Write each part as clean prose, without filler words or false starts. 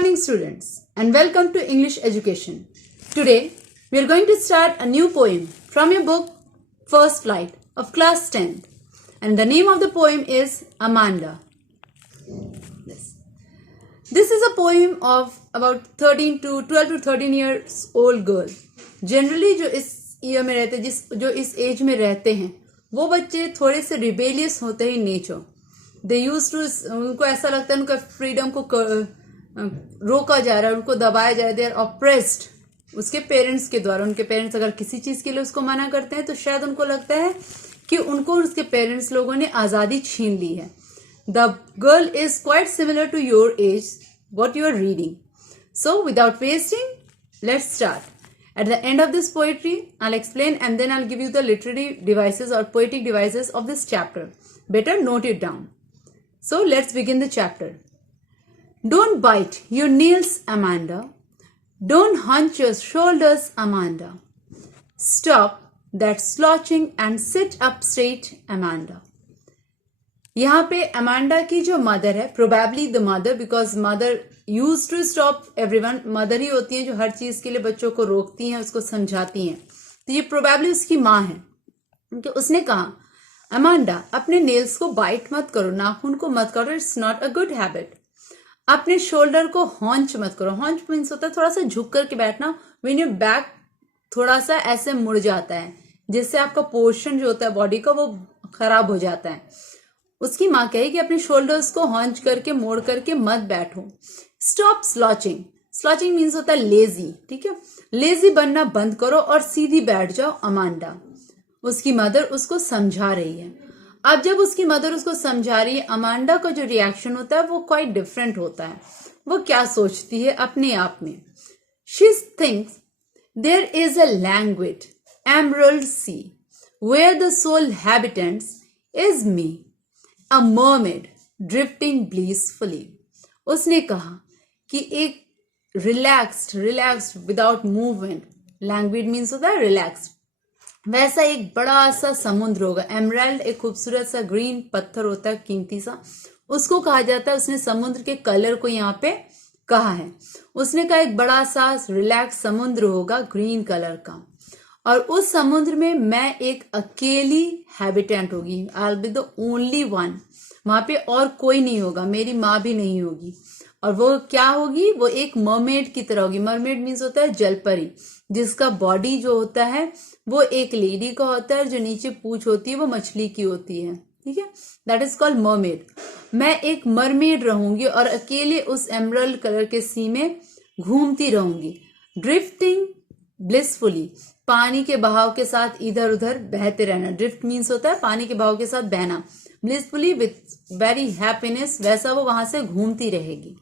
morning students and welcome to English Education. Today we are going to start a new poem from your book First Flight of class 10 and the name of the poem is Amanda. This is a poem of about 12 to 13 years old girl. Generally जो इस year में रहते जो इस as में रहते हैं वो बच्चे थोड़े से रिबेलियस होते हैं नेचर. दे यूज टू उनको ऐसा लगता है उनका फ्रीडम को रोका जा रहा है, उनको दबाया जा रहा है, दे आर ऑप्रेस्ड उसके पेरेंट्स के द्वारा. उनके पेरेंट्स अगर किसी चीज के लिए उसको मना करते हैं तो शायद उनको लगता है कि उनको उसके पेरेंट्स लोगों ने आजादी छीन ली है. The girl is quite similar to your age what you are reading. So without wasting, let's start. At the end of this poetry, I'll explain and then I'll give you the literary devices or poetic devices of this chapter. Better note it down. So let's begin the chapter. Don't bite your nails, Amanda. Don't hunch your shoulders, Amanda. Stop that slouching and sit up straight, Amanda. यहाँ पे Amanda की जो mother है, probably the mother, because mother used to stop everyone. Mother ही होती है जो हर चीज के लिए बच्चों को रोकती हैं, उसको समझाती हैं. तो ये प्रोबेबली उसकी माँ है. तो उसने कहा अमांडा अपने नेल्स को बाइट मत करो, नाखून को मत करो, it's not a good habit. अपने शोल्डर को हॉन्च मत करो. हॉन्च मीन्स होता है थोड़ा सा झुक करके बैठना. व्हेन योर बैक थोड़ा सा ऐसे मुड़ जाता है जिससे आपका पोर्शन जो होता है बॉडी का वो खराब हो जाता है. उसकी माँ कहे कि अपने शोल्डर्स को हॉन्च करके मोड़ करके मत बैठो. स्टॉप स्लॉचिंग. स्लॉचिंग मीन्स होता है लेजी. ठीक है, लेजी बनना बंद करो और सीधी बैठ जाओ अमांडा. उसकी मदर उसको समझा रही है. अब जब उसकी मदर उसको समझा रही है, अमांडा का जो रिएक्शन होता है वो क्वाइट डिफरेंट होता है. वो क्या सोचती है अपने आप में? She thinks there is a language emerald sea where the sole habitants is me, A mermaid drifting blissfully. उसने कहा कि एक relaxed without movement, language means होता है रिलैक्स्ड, वैसा एक बड़ा सा समुद्र होगा. एमराल्ड एक खूबसूरत सा ग्रीन पत्थर होता है, कीमती सा, उसको कहा जाता है. उसने समुद्र के कलर को यहाँ पे कहा है. उसने कहा एक बड़ा सा रिलैक्स समुद्र होगा ग्रीन कलर का, और उस समुद्र में मैं एक अकेली हैबिटेंट होगी. I will be the only one. वहां पे और कोई नहीं होगा, मेरी माँ भी नहीं होगी. और वो क्या होगी? वो एक मरमेड की तरह होगी. मरमेड मीन्स होता है जलपरी, जिसका बॉडी जो होता है वो एक लेडी का होता है, जो नीचे पूंछ होती है वो मछली की होती है. ठीक है, दैट इज कॉल्ड मरमेड. मैं एक मरमेड रहूंगी और अकेले उस एमरल्ड कलर के सी में घूमती रहूंगी. ड्रिफ्टिंग ब्लिसफुली, पानी के बहाव के साथ इधर उधर बहते रहना. ड्रिफ्ट मीन्स होता है पानी के बहाव के साथ बहना. ब्लिसफुली विथ वेरी हैप्पीनेस, वैसा वो वहां से घूमती रहेगी.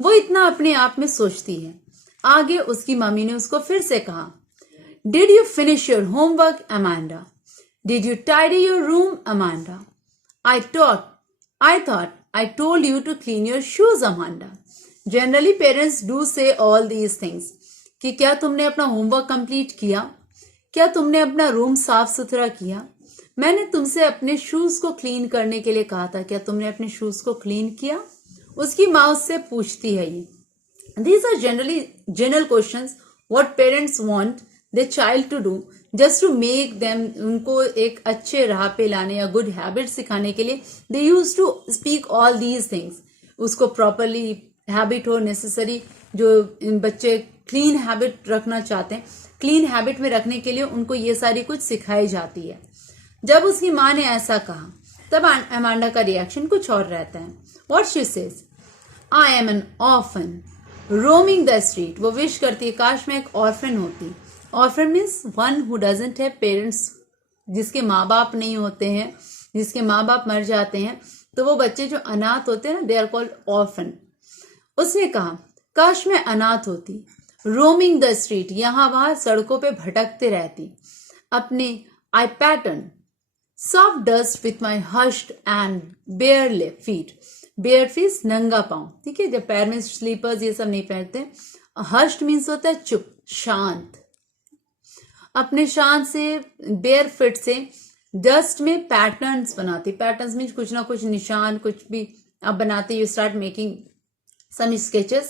वो इतना अपने आप में सोचती है. आगे उसकी मम्मी ने उसको फिर से कहा, did you finish your homework Amanda? Did you tidy your room Amanda? I thought I told you to clean your shoes Amanda. Generally parents do say all these things कि क्या तुमने अपना होमवर्क कंप्लीट किया? क्या तुमने अपना room साफ सुथरा किया? मैंने तुमसे अपने शूज को क्लीन करने के लिए कहा था, क्या तुमने अपने शूज को क्लीन किया? उसकी माँ उससे पूछती है. ये these are general questions what parents want their child to do just to make them, उनको एक अच्छे राह पे लाने या गुड हैबिट सिखाने के लिए they used to speak all these things. उसको प्रॉपरली हैबिट हो नेसेसरी, जो बच्चे क्लीन हैबिट रखना चाहते हैं, क्लीन हैबिट में रखने के लिए उनको ये सारी कुछ सिखाई जाती है. जब उसकी माँ ने ऐसा कहा तब अमांडा का रिएक्शन कुछ और रहता है. What she says, I am N orphan roaming the street. वो विश करती है काश मैं एक ऑर्फन होती. Orphan means one who doesn't have parents, जिसके माँ बाप नहीं होते हैं, जिसके माँ बाप मर जाते हैं, तो वो बच्चे जो अनाथ होते हैं ना, दे आर कॉल्ड ऑर्फन. उसने कहा काश मैं अनाथ होती. रोमिंग द स्ट्रीट, यहां वहां सड़कों पे भटकते रहती. अपने I pattern soft dust with my hushed and bare feet. Bare feet नंगा पाँव. ठीक है, जब पैर में स्लीपर्स ये सब नहीं पहनते. हश्ड मीन्स होता है चुप, शांत. अपने शांत से बेयर फिट से डस्ट में पैटर्न्स बनाती. पैटर्न्स मीन्स कुछ ना कुछ निशान, कुछ भी आप बनाते. You start making some sketches.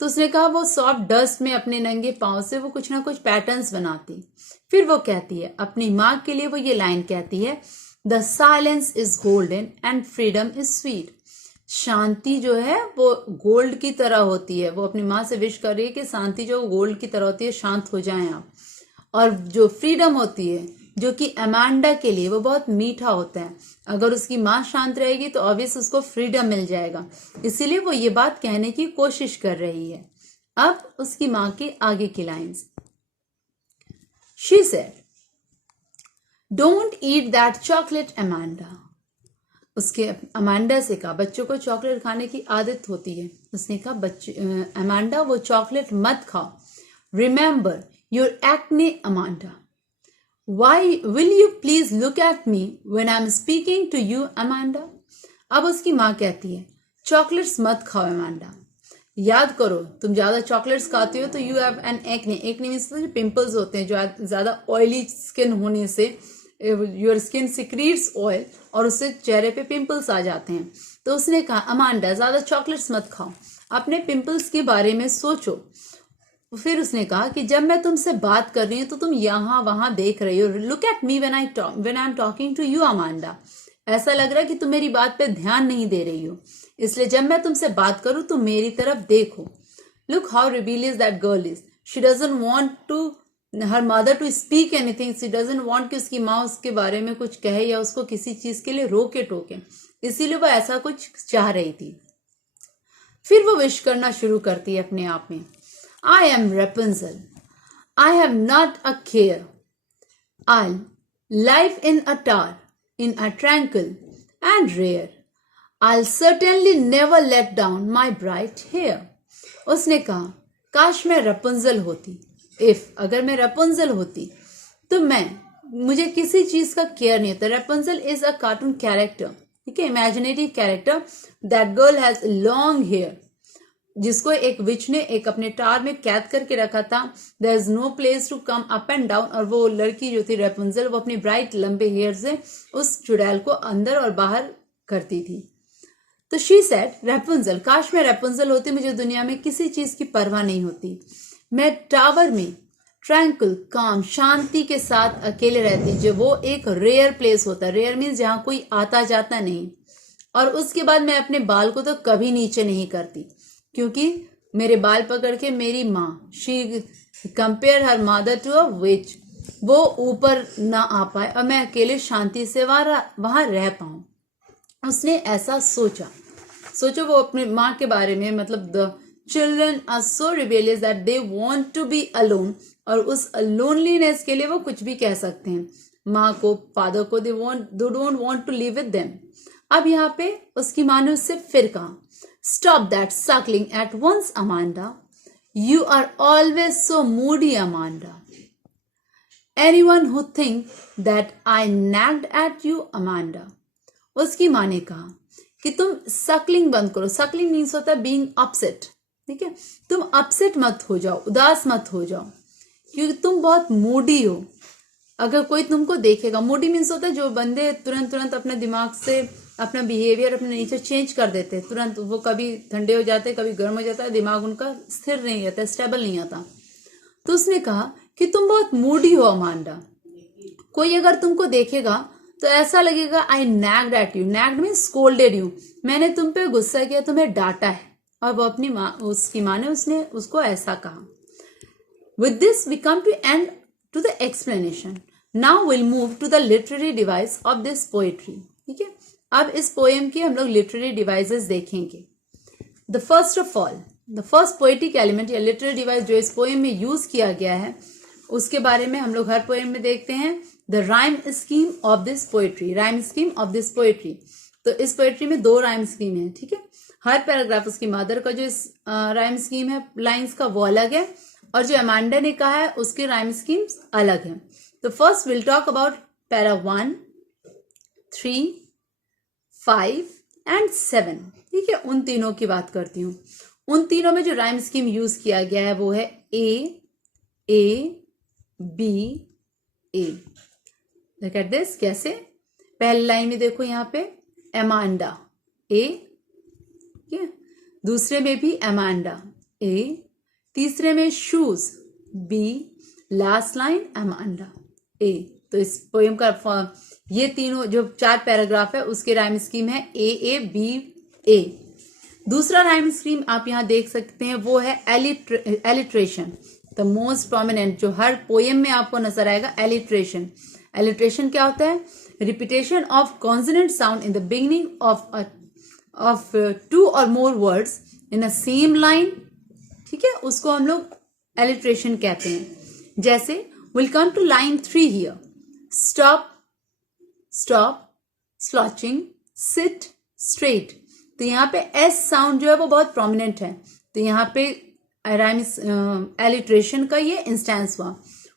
तो उसने कहा वो सॉफ्ट डस्ट में अपने नंगे पाँव से वो कुछ ना कुछ पैटर्न्स बनाती। फिर वो कहती है अपनी माँ के लिए, वो ये लाइन कहती है, the silence is golden and freedom is sweet. शांति जो है वो गोल्ड की तरह होती है। वो अपनी माँ से विश कर रही है कि शांति जो गोल्ड की तरह होती है, शांत हो जाएं आप। और जो फ्रीडम होती है, जो कि अमांडा के लिए, वो बहुत मीठा होता है। अगर उसकी माँ शांत रहेगी तो ऑब्वियस उसको फ्रीडम मिल जाएगा, इसीलिए वो ये बात कहने की कोशिश कर रही है। अब उसकी माँ की आगे की lines, she said, don't eat that chocolate Amanda. उसके अमांडा से कहा, बच्चों को चॉकलेट खाने की आदत होती है, उसने कहा बच्चे अमांडा वो चॉकलेट मत खाओ। Remember your acne Amanda. Why will you please look at me when I am speaking to you Amanda. अब उसकी माँ कहती है चॉकलेट्स मत खाओ अमांडा, याद करो तुम ज्यादा चॉकलेट्स खाते हो तो you have an acne. Acne means जो पिंपल्स होते हैं, जो ज्यादा ऑयली स्किन होने से योर स्किन सिक्रीट्स ऑयल और उससे चेहरे पे पिंपल्स आ जाते हैं। तो उसने कहा अमांडा ज्यादा चॉकलेट्स मत खाओ, अपने पिंपल्स के बारे में सोचो। फिर उसने कहा कि जब मैं तुमसे बात कर रही हूँ तो तुम यहाँ वहां देख रही हो। Look at me when I am talking to you Amanda. ऐसा लग रहा है कि तुम मेरी बात पे ध्यान नहीं दे रही हो, इसलिए जब मैं तुमसे बात करूं तो मेरी तरफ देखो। Look how rebellious that girl is. She doesn't want to her mother to speak anything. She doesn't want कि उसकी माँ उसके बारे में कुछ कहे या उसको किसी चीज के लिए रोके टोके, इसीलिए वो ऐसा कुछ चाह रही थी। फिर वो विश करना शुरू करती है अपने आप में, I am Rapunzel, I have not a care, I live in a tar in a tranquil and rare, I'll certainly never let down my bright hair. उसने कहा काश मैं रपुंजल होती। अगर मैं रपुंजल होती तो मुझे किसी चीज का केयर नहीं होता। Rapunzel is a cartoon character, ठीक है, imaginative character. That girl has long hair, जिसको एक विच ने एक अपने टार में कैद करके रखा था। There is no place to come up and down. और वो लड़की जो थी रेपुंजल, वो अपनी ब्राइट लंबे हेयर से उस चुड़ैल को अंदर और बाहर करती थी। तो शी सेड रेपुंजल, काश मैं रेपुंजल होती, मुझे दुनिया में किसी चीज की परवाह नहीं होती। मैं टावर में ट्रैंकुल काम शांति के साथ अकेले रहती, जो वो एक रेयर प्लेस होता है। रेयर मीन्स जहां कोई आता जाता नहीं। और उसके बाद मैं अपने बाल को तो कभी नीचे नहीं करती, क्योंकि मेरे बाल पकड़ के मेरी माँ, she compare her mother to a witch, वो ऊपर ना आ पाए और मैं अकेले शांति से वहां रह पाऊं। उसने ऐसा सोचा। सोचो वो अपने माँ के बारे में, मतलब the children are so rebellious that they want to be alone, और उस लोनलीनेस के लिए वो कुछ भी कह सकते हैं। माँ को, फादर को, they don't want to live with them. अब यहाँ पे उसकी माँ ने उससे फिर कहा, Stop that suckling at once, Amanda. You are always so moody, Amanda. Anyone who thinks that I nagged at you, Amanda. उसकी माँ ने कहा कि तुम suckling बंद करो। suckling मीन्स होता है being upset, ठीक है। तुम upset मत हो जाओ, उदास मत हो जाओ, क्योंकि तुम बहुत moody हो। अगर कोई तुमको देखेगा, moody मीन्स होता है जो बंदे तुरंत अपने दिमाग से अपना बिहेवियर, अपने नेचर चेंज कर देते हैं तुरंत। वो कभी ठंडे हो जाते हैं, कभी गर्म हो जाता है, दिमाग उनका स्थिर नहीं रहता, स्टेबल नहीं आता। तो उसने कहा कि तुम बहुत मूडी हो अमांडा। कोई अगर तुमको देखेगा तो ऐसा लगेगा I nagged at you. Nagged means scolded you, मैंने तुम पे गुस्सा किया, तुम्हें डांटा है। और वो अपनी माँ, उसकी माँ ने उसको ऐसा कहा। With this we come to end to the explanation. Now will move to the literary device of this poetry, ठीक है। अब इस पोएम की हम लोग लिटरेरी डिवाइसेस देखेंगे। The first of all, the first poetic element या लिटरेरी डिवाइस जो इस पोएम में यूज किया गया है, उसके बारे में हम लोग हर पोएम में देखते हैं। The rhyme scheme of this poetry, rhyme scheme of this poetry. तो इस पोएट्री में 2 राइम स्कीम है, ठीक है। हर पैराग्राफ उसकी मदर का जो राइम स्कीम है लाइन्स का, वो अलग है, और जो अमांडा ने कहा है उसके राइम स्कीम अलग है। तो first will talk about para 1, 3, 5 and 7, ठीक है। उन तीनों की बात करती हूँ। उन तीनों में जो राइम स्कीम यूज किया गया है वो है A B A. Look at this. कैसे? पहली लाइन में देखो यहाँ पे अमांडा ए, ठीक है। दूसरे में भी अमांडा ए, तीसरे में shoes, B, last line Amanda, A. तो इस पोएम का ये तीनों जो 4 पैराग्राफ है उसके राइम स्कीम है ए बी ए। दूसरा राइम स्कीम आप यहां देख सकते हैं वो है एलिट्रेशन, द मोस्ट प्रोमिनेंट जो हर पोएम में आपको नजर आएगा, एलिट्रेशन। एलिट्रेशन क्या होता है? Repetition of consonant sound in the beginning of 2 और more words in a same line, ठीक है, उसको हम लोग एलिट्रेशन कहते हैं। जैसे will come to line 3 here, stop, stop, slouching, sit, straight. तो यहाँ पे एस साउंड जो है वो बहुत प्रोमिनेंट है, तो यहाँ पे राइम एलिट्रेशन का ये इंस्टेंस हुआ।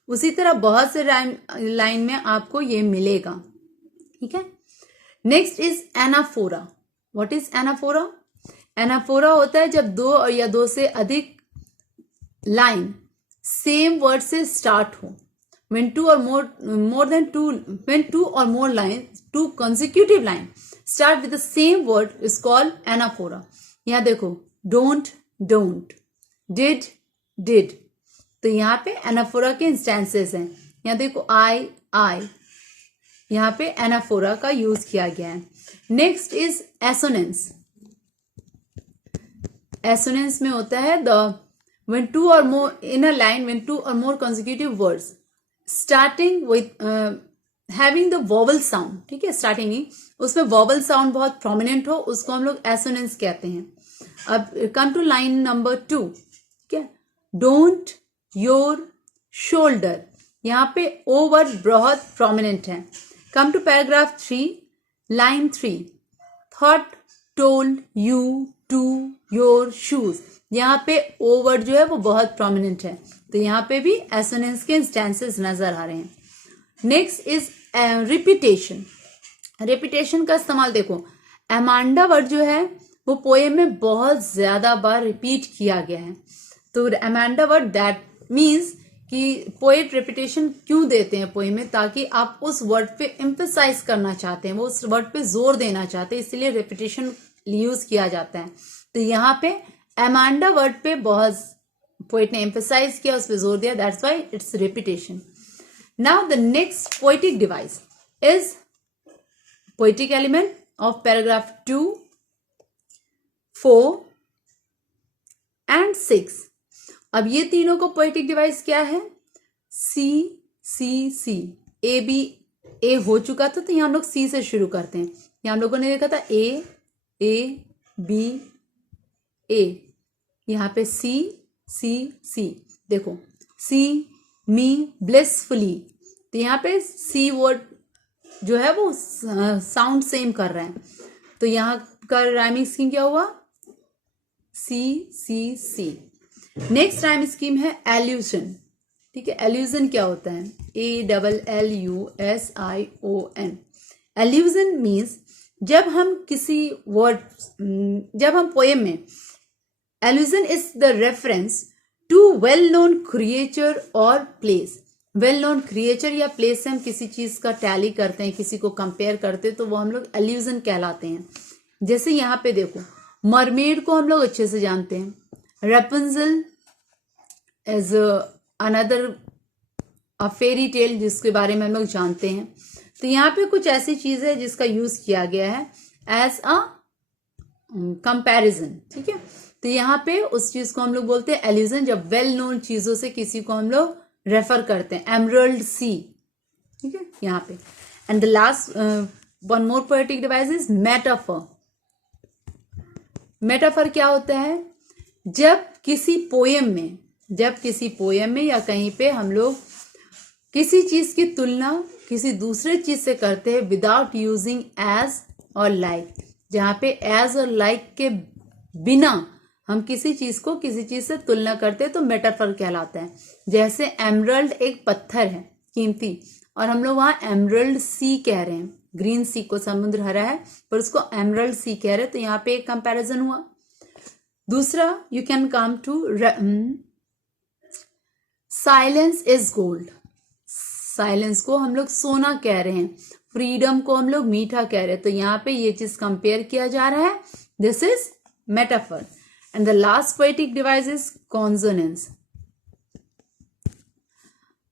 उसी तरह बहुत से राइम लाइन में आपको ये मिलेगा, ठीक है। Next is anaphora. What is anaphora? Anaphora होता है जब 2 और या 2 से अधिक लाइन सेम वर्ड से स्टार्ट हो। when 2 or more lines, 2 consecutive lines start with the same word is called anaphora. यहाँ देखो, don't, don't, did, did. तो यहाँ पे एनाफोरा के इंस्टेंसेस हैं। यहाँ देखो I, यहाँ पे एनाफोरा का यूज किया गया है। Next is assonance. एसोनेंस में होता है when 2 or more in a line, when 2 or more consecutive words starting with having the vowel sound, ठीक है, स्टार्टिंग ही उसमें वॉवल साउंड बहुत प्रोमिनेंट हो, उसको हम लोग एसोनेंस कहते हैं। अब कम टू लाइन नंबर 2, ठीक है, डोंट, योर, शोल्डर, यहाँ पे ओ वर्ड बहुत प्रोमिनेंट है। Come to paragraph 3, line 3, thought, told, you, to, your, shoes, यहाँ पे ओ वर्ड जो है वो बहुत प्रोमिनेंट है, तो यहाँ पे भी एसोनेंस के इंस्टेंसेस नजर आ रहे हैं। Next is repetition. रिपीटेशन का इस्तेमाल देखो, अमांडा वर्ड जो है वो पोएम में बहुत ज्यादा बार रिपीट किया गया है। तो अमांडा वर्ड, दैट मीन्स कि पोएट रिपीटेशन क्यों देते हैं पोएम में, ताकि आप उस वर्ड पे एम्फसाइज करना चाहते हैं, वो उस वर्ड पे जोर देना चाहते हैं, इसलिए रिपीटेशन यूज किया जाता है। तो यहाँ पे अमांडा वर्ड पे बहुत पोएट ने एम्फसाइज किया, उस पर जोर दिया, that's why it's repetition. Now the next poetic device is poetic element of paragraph 2, 4 and 6। अब ये तीनों को पोएटिक डिवाइस क्या है? सी, सी, सी, ए बी, ए हो चुका था, तो यहाँ हम लोग सी से शुरू करते हैं। यहाँ हम लोगों ने देखा था ए बी ए, यहाँ पे सी, सी, सी। देखो, सी, मी, ब्लिसफुली, तो यहाँ पे सी वर्ड जो है वो साउंड सेम कर रहा है, तो यहाँ का राइमिंग स्कीम क्या हुआ? सी, सी, सी। नेक्स्ट राइम स्कीम है एल्यूजन, ठीक है। एल्यूजन क्या होता है? ALLUSION। एल्यूजन मीन्स जब हम किसी वर्ड, जब हम पोएम में, allusion is the reference to well known creature और प्लेस। वेल नोन क्रिएचर या प्लेस से हम किसी चीज का टैली करते हैं, किसी को कंपेयर करते हैं, तो वो हम लोग एल्यूजन कहलाते हैं। जैसे यहाँ पे देखो, मरमेड को हम लोग अच्छे से जानते हैं, Rapunzel as another a fairy tale जिसके बारे में हम लोग जानते हैं। तो यहाँ पे कुछ ऐसी चीज है जिसका यूज किया गया है एज अ कंपैरिजन, ठीक है। तो यहाँ पे उस चीज को हम लोग बोलते हैं एल्यूजन, जब वेल नोन चीजों से किसी को हम लोग रेफर करते हैं। एमरल्ड सी, ठीक है, यहाँ पे। And the last one more poetic device is metaphor. Metaphor क्या होता है? जब किसी पोएम में या कहीं पे हम लोग किसी चीज की तुलना किसी दूसरे चीज से करते हैं विदाउट यूजिंग एज और लाइक। जहां पे एज और लाइक के बिना हम किसी चीज को किसी चीज से तुलना करते हैं तो मेटाफर कहलाता है। जैसे एमरल्ड एक पत्थर है कीमती, और हम लोग वहां एमरल्ड सी कह रहे हैं, ग्रीन सी को, समुद्र हरा है पर उसको एमरल्ड सी कह रहे हैं, तो यहाँ पे एक कंपैरिजन हुआ। दूसरा, you can come to silence is gold. Silence को हम लोग सोना कह रहे हैं, फ्रीडम को हम लोग मीठा कह रहे हैं, तो यहाँ पे ये चीज कंपेयर किया जा रहा है, this is metaphor. And the last poetic device is consonance.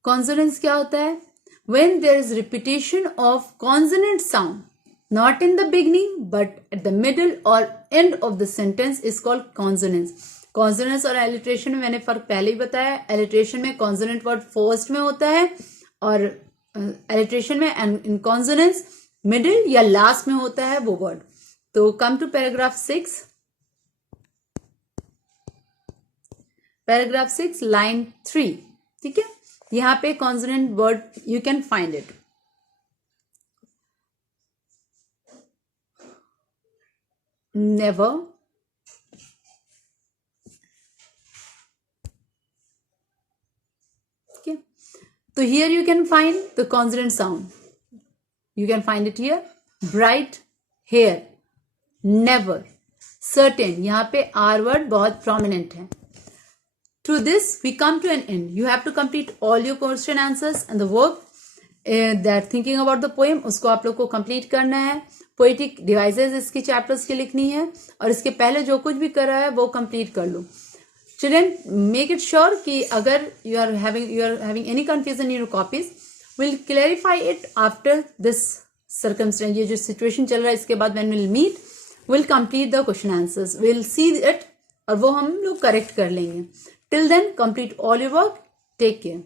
Consonance क्या होता है? When there is repetition of consonant sound, not in the beginning but at the middle or end of the sentence is called consonance. Consonance और alliteration में मैंने फर्क पहले ही बताया. alliteration में consonant word first में होता है और alliteration में and in consonance middle या last में होता है वो word. तो come to paragraph 6. Paragraph 6 line 3. ठीक है, यहाँ पे consonant word you can find it. Never, okay, तो here you can find the consonant sound. You can find it here. Bright hair, never, certain, यहाँ पे आर वर्ड बहुत prominent है. To this, we come to an end. You have to complete all your question answers and the work that thinking about the poem, उसको आप लोग को complete करना है. Poetic devices इसकी chapters की लिखनी है और इसके पहले जो कुछ भी कर रहा है वो complete कर लो. Children, make it sure कि अगर you are having any confusion in your copies, we'll clarify it after this circumstance. ये जो situation चल रहा है इसके बाद when we'll meet, we'll complete the question answers. We'll see it और वो हम लोग correct कर लेंगे. Till then, complete all your work. Take care.